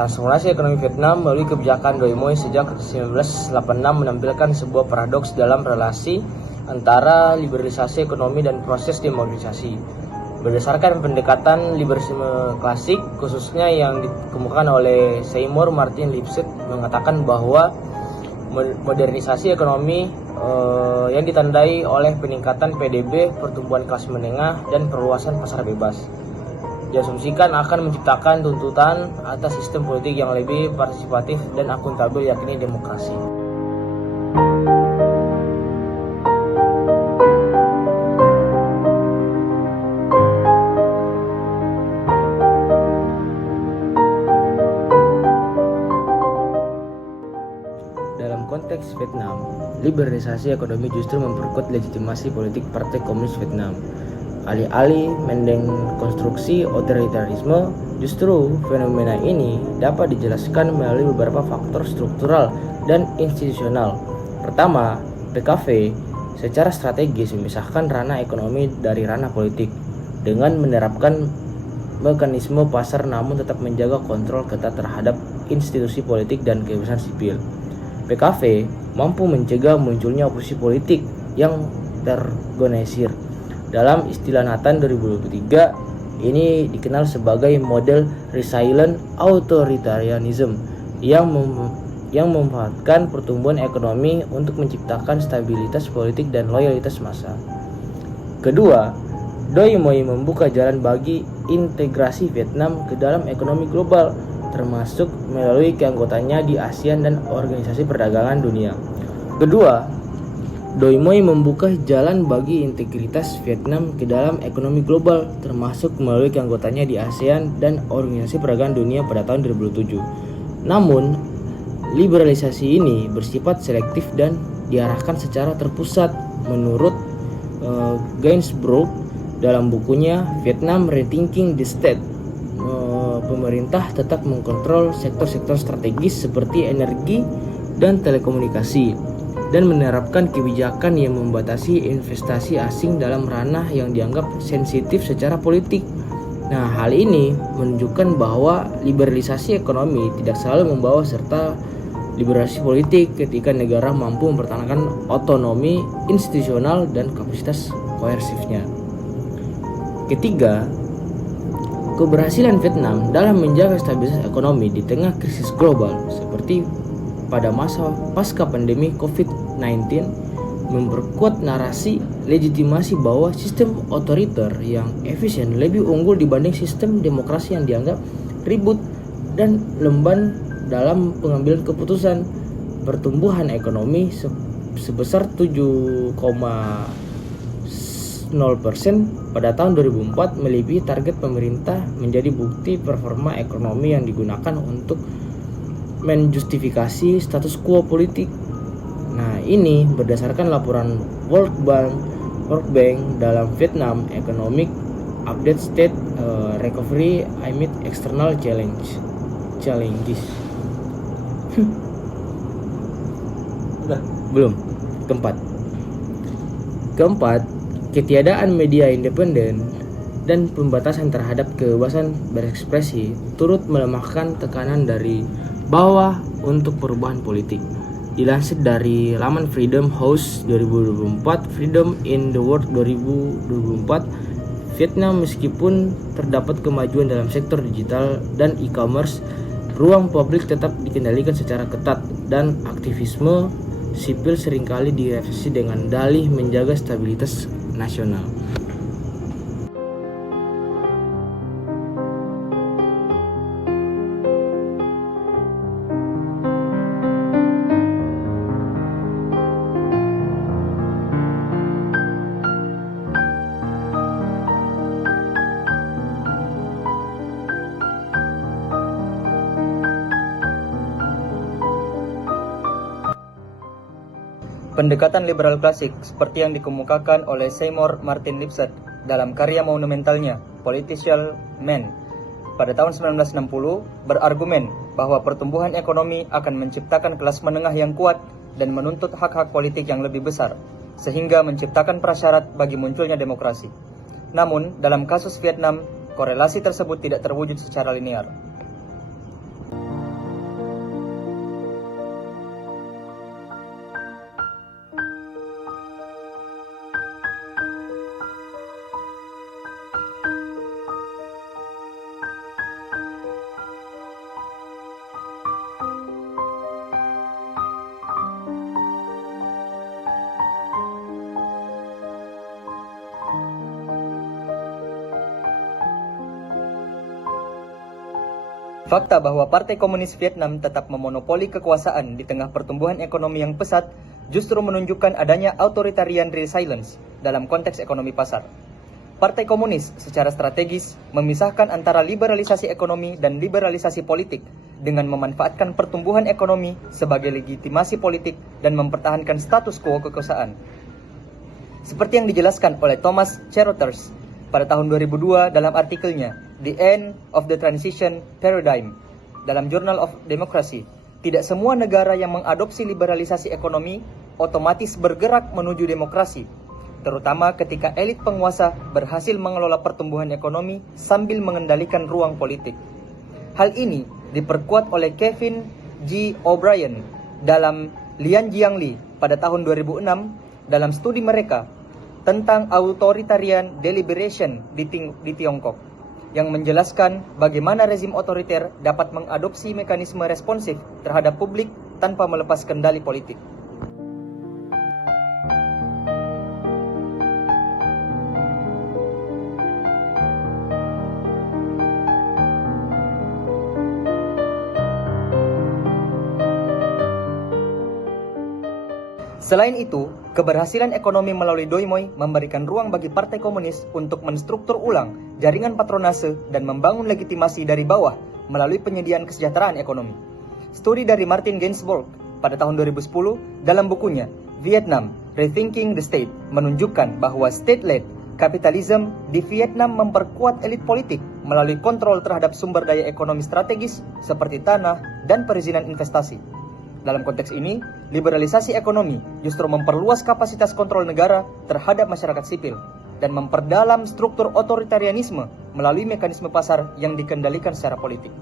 Transformasi ekonomi Vietnam melalui kebijakan Doi Moi sejak 1986 menampilkan sebuah paradoks dalam relasi antara liberalisasi ekonomi dan proses demokratisasi. Berdasarkan pendekatan liberalisme klasik, khususnya yang dikemukakan oleh Seymour Martin Lipset, mengatakan bahwa modernisasi ekonomi yang ditandai oleh peningkatan PDB, pertumbuhan kelas menengah, dan perluasan pasar bebas diasumsikan akan menciptakan tuntutan atas sistem politik yang lebih partisipatif dan akuntabel, yakni demokrasi. Dalam konteks Vietnam, liberalisasi ekonomi justru memperkuat legitimasi politik Partai Komunis Vietnam. Alih-alih mendengkonstruksi otoritarisme, justru fenomena ini dapat dijelaskan melalui beberapa faktor struktural dan institusional. Pertama, PKV secara strategis memisahkan ranah ekonomi dari ranah politik dengan menerapkan mekanisme pasar namun tetap menjaga kontrol ketat terhadap institusi politik dan kebebasan sipil. PKV mampu mencegah munculnya oposisi politik yang terorganisir. Dalam istilah Nathan 2023, ini dikenal sebagai model resilient authoritarianism yang memanfaatkan pertumbuhan ekonomi untuk menciptakan stabilitas politik dan loyalitas massa. Kedua, Doi Moi membuka jalan bagi integrasi Vietnam ke dalam ekonomi global, termasuk melalui keanggotaannya di ASEAN dan Organisasi Perdagangan Dunia. Kedua, Doi Moi membuka jalan bagi integritas Vietnam ke dalam ekonomi global, termasuk melalui keanggotaannya di ASEAN dan Organisasi Perdagangan Dunia pada tahun 2007. Namun, liberalisasi ini bersifat selektif dan diarahkan secara terpusat. Menurut Gainsborough dalam bukunya Vietnam Rethinking the State, pemerintah tetap mengkontrol sektor-sektor strategis seperti energi dan telekomunikasi, dan menerapkan kebijakan yang membatasi investasi asing dalam ranah yang dianggap sensitif secara politik. Nah, hal ini menunjukkan bahwa liberalisasi ekonomi tidak selalu membawa serta liberalisasi politik ketika negara mampu mempertahankan otonomi institusional dan kapasitas koersifnya. Ketiga, keberhasilan Vietnam dalam menjaga stabilitas ekonomi di tengah krisis global seperti pada masa pasca pandemi COVID-19 memperkuat narasi legitimasi bahwa sistem otoriter yang efisien lebih unggul dibanding sistem demokrasi yang dianggap ribut dan lemban dalam pengambilan keputusan. Pertumbuhan ekonomi sebesar 7,0% pada tahun 2004 melebihi target pemerintah, menjadi bukti performa ekonomi yang digunakan untuk menjustifikasi status quo politik. Nah, ini berdasarkan laporan World Bank dalam Vietnam Economic Update State Recovery Amid External Challenges. Belum. Keempat, ketiadaan media independen dan pembatasan terhadap kebebasan berekspresi turut melemahkan tekanan dari bawah untuk perubahan politik. Dilansir dari laman Freedom House 2024, Freedom in the World 2024, Vietnam meskipun terdapat kemajuan dalam sektor digital dan e-commerce, ruang publik tetap dikendalikan secara ketat dan aktivisme sipil seringkali direvisi dengan dalih menjaga stabilitas nasional. Pendekatan liberal klasik seperti yang dikemukakan oleh Seymour Martin Lipset dalam karya monumentalnya Political Man pada tahun 1960 berargumen bahwa pertumbuhan ekonomi akan menciptakan kelas menengah yang kuat dan menuntut hak-hak politik yang lebih besar, sehingga menciptakan prasyarat bagi munculnya demokrasi. Namun, dalam kasus Vietnam, korelasi tersebut tidak terwujud secara linear. Fakta bahwa Partai Komunis Vietnam tetap memonopoli kekuasaan di tengah pertumbuhan ekonomi yang pesat justru menunjukkan adanya authoritarian resilience dalam konteks ekonomi pasar. Partai Komunis secara strategis memisahkan antara liberalisasi ekonomi dan liberalisasi politik dengan memanfaatkan pertumbuhan ekonomi sebagai legitimasi politik dan mempertahankan status quo kekuasaan. Seperti yang dijelaskan oleh Thomas Carothers pada tahun 2002 dalam artikelnya The End of the Transition Paradigm dalam Journal of Democracy, tidak semua negara yang mengadopsi liberalisasi ekonomi otomatis bergerak menuju demokrasi, terutama ketika elit penguasa berhasil mengelola pertumbuhan ekonomi sambil mengendalikan ruang politik. Hal ini diperkuat oleh Kevin G. O'Brien dalam Lian Jiangli pada tahun 2006 dalam studi mereka tentang authoritarian deliberation di Tiongkok, yang menjelaskan bagaimana rezim otoriter dapat mengadopsi mekanisme responsif terhadap publik tanpa melepas kendali politik. Selain itu, keberhasilan ekonomi melalui Doi Moi memberikan ruang bagi Partai Komunis untuk menstruktur ulang jaringan patronase dan membangun legitimasi dari bawah melalui penyediaan kesejahteraan ekonomi. Studi dari Martin Gainsbourg pada tahun 2010 dalam bukunya Vietnam, Rethinking the State menunjukkan bahwa state-led kapitalisme di Vietnam memperkuat elit politik melalui kontrol terhadap sumber daya ekonomi strategis seperti tanah dan perizinan investasi. Dalam konteks ini, liberalisasi ekonomi justru memperluas kapasitas kontrol negara terhadap masyarakat sipil dan memperdalam struktur otoritarianisme melalui mekanisme pasar yang dikendalikan secara politik.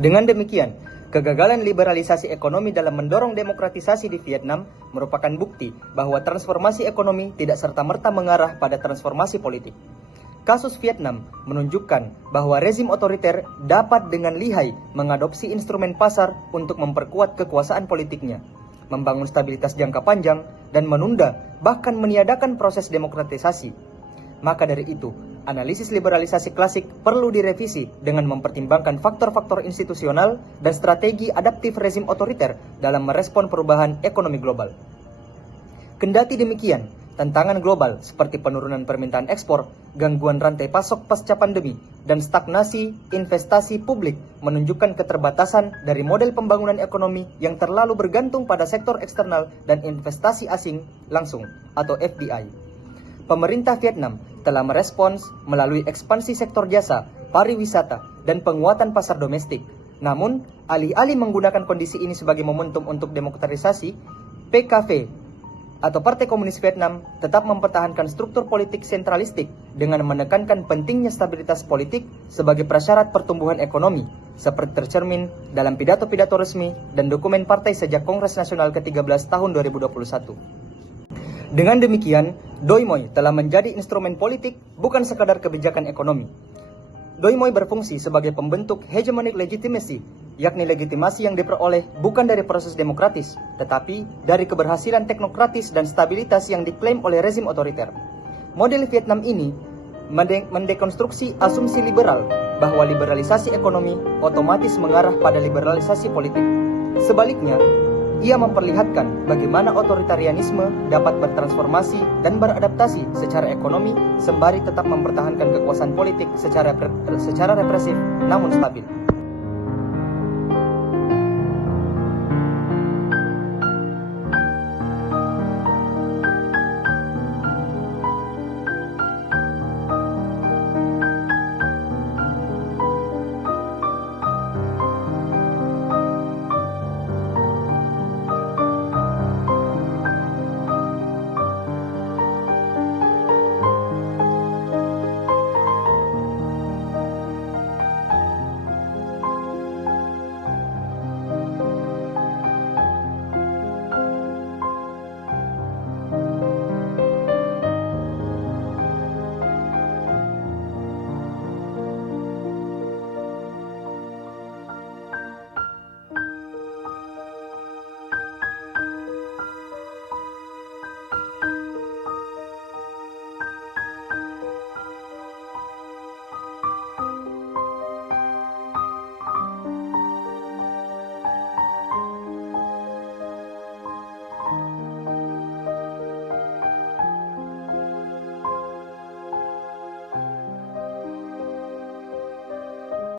Dengan demikian, kegagalan liberalisasi ekonomi dalam mendorong demokratisasi di Vietnam merupakan bukti bahwa transformasi ekonomi tidak serta-merta mengarah pada transformasi politik. Kasus Vietnam menunjukkan bahwa rezim otoriter dapat dengan lihai mengadopsi instrumen pasar untuk memperkuat kekuasaan politiknya, membangun stabilitas jangka panjang, dan menunda bahkan meniadakan proses demokratisasi. Maka dari itu, analisis liberalisasi klasik perlu direvisi dengan mempertimbangkan faktor-faktor institusional dan strategi adaptif rezim otoriter dalam merespon perubahan ekonomi global. Kendati demikian, tantangan global seperti penurunan permintaan ekspor, gangguan rantai pasok pasca pandemi, dan stagnasi investasi publik menunjukkan keterbatasan dari model pembangunan ekonomi yang terlalu bergantung pada sektor eksternal dan investasi asing langsung atau FDI. Pemerintah Vietnam telah merespons melalui ekspansi sektor jasa, pariwisata, dan penguatan pasar domestik. Namun, alih-alih menggunakan kondisi ini sebagai momentum untuk demokratisasi, PKV atau Partai Komunis Vietnam tetap mempertahankan struktur politik sentralistik dengan menekankan pentingnya stabilitas politik sebagai prasyarat pertumbuhan ekonomi, seperti tercermin dalam pidato-pidato resmi dan dokumen partai sejak Kongres Nasional ke-13 tahun 2021. Dengan demikian, Doi Moi telah menjadi instrumen politik bukan sekadar kebijakan ekonomi. Doi Moi berfungsi sebagai pembentuk hegemonic legitimacy, yakni legitimasi yang diperoleh bukan dari proses demokratis, tetapi dari keberhasilan teknokratis dan stabilitas yang diklaim oleh rezim otoriter. Model Vietnam ini mendekonstruksi asumsi liberal bahwa liberalisasi ekonomi otomatis mengarah pada liberalisasi politik. Sebaliknya, ia memperlihatkan bagaimana otoritarianisme dapat bertransformasi dan beradaptasi secara ekonomi sembari tetap mempertahankan kekuasaan politik secara represif namun stabil.